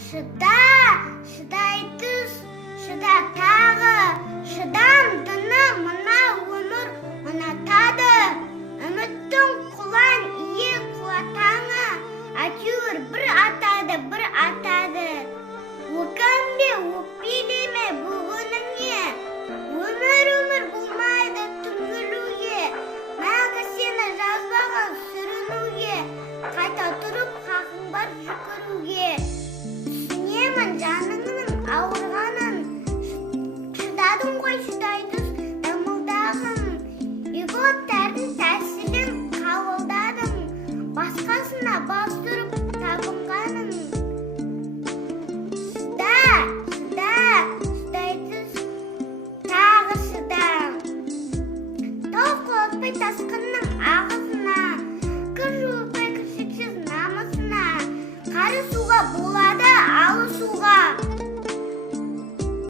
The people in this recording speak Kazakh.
шыдайтыз, шыда тағы, шыдамдыны мына өмір ұнатады. Үміттің құлан ие құлатаңы, әйтеуір бір атады. Өкінбе, өкпелеме бүгініңе, өмір болмайды түңілуге, мәңгі сені жазбаған сүрінуге, қайта тұрып хақың бар жүгіруге. Түсінемін жаныңның ауырғанын, шыдадың ғой шыдайтыз дамылдағын, еготтардың тәсілін қабылдадың, басқасына бастырып табынғаның. Тасқынның ағысына, кір жуықпай кіршіксіз намысына, қары суға болады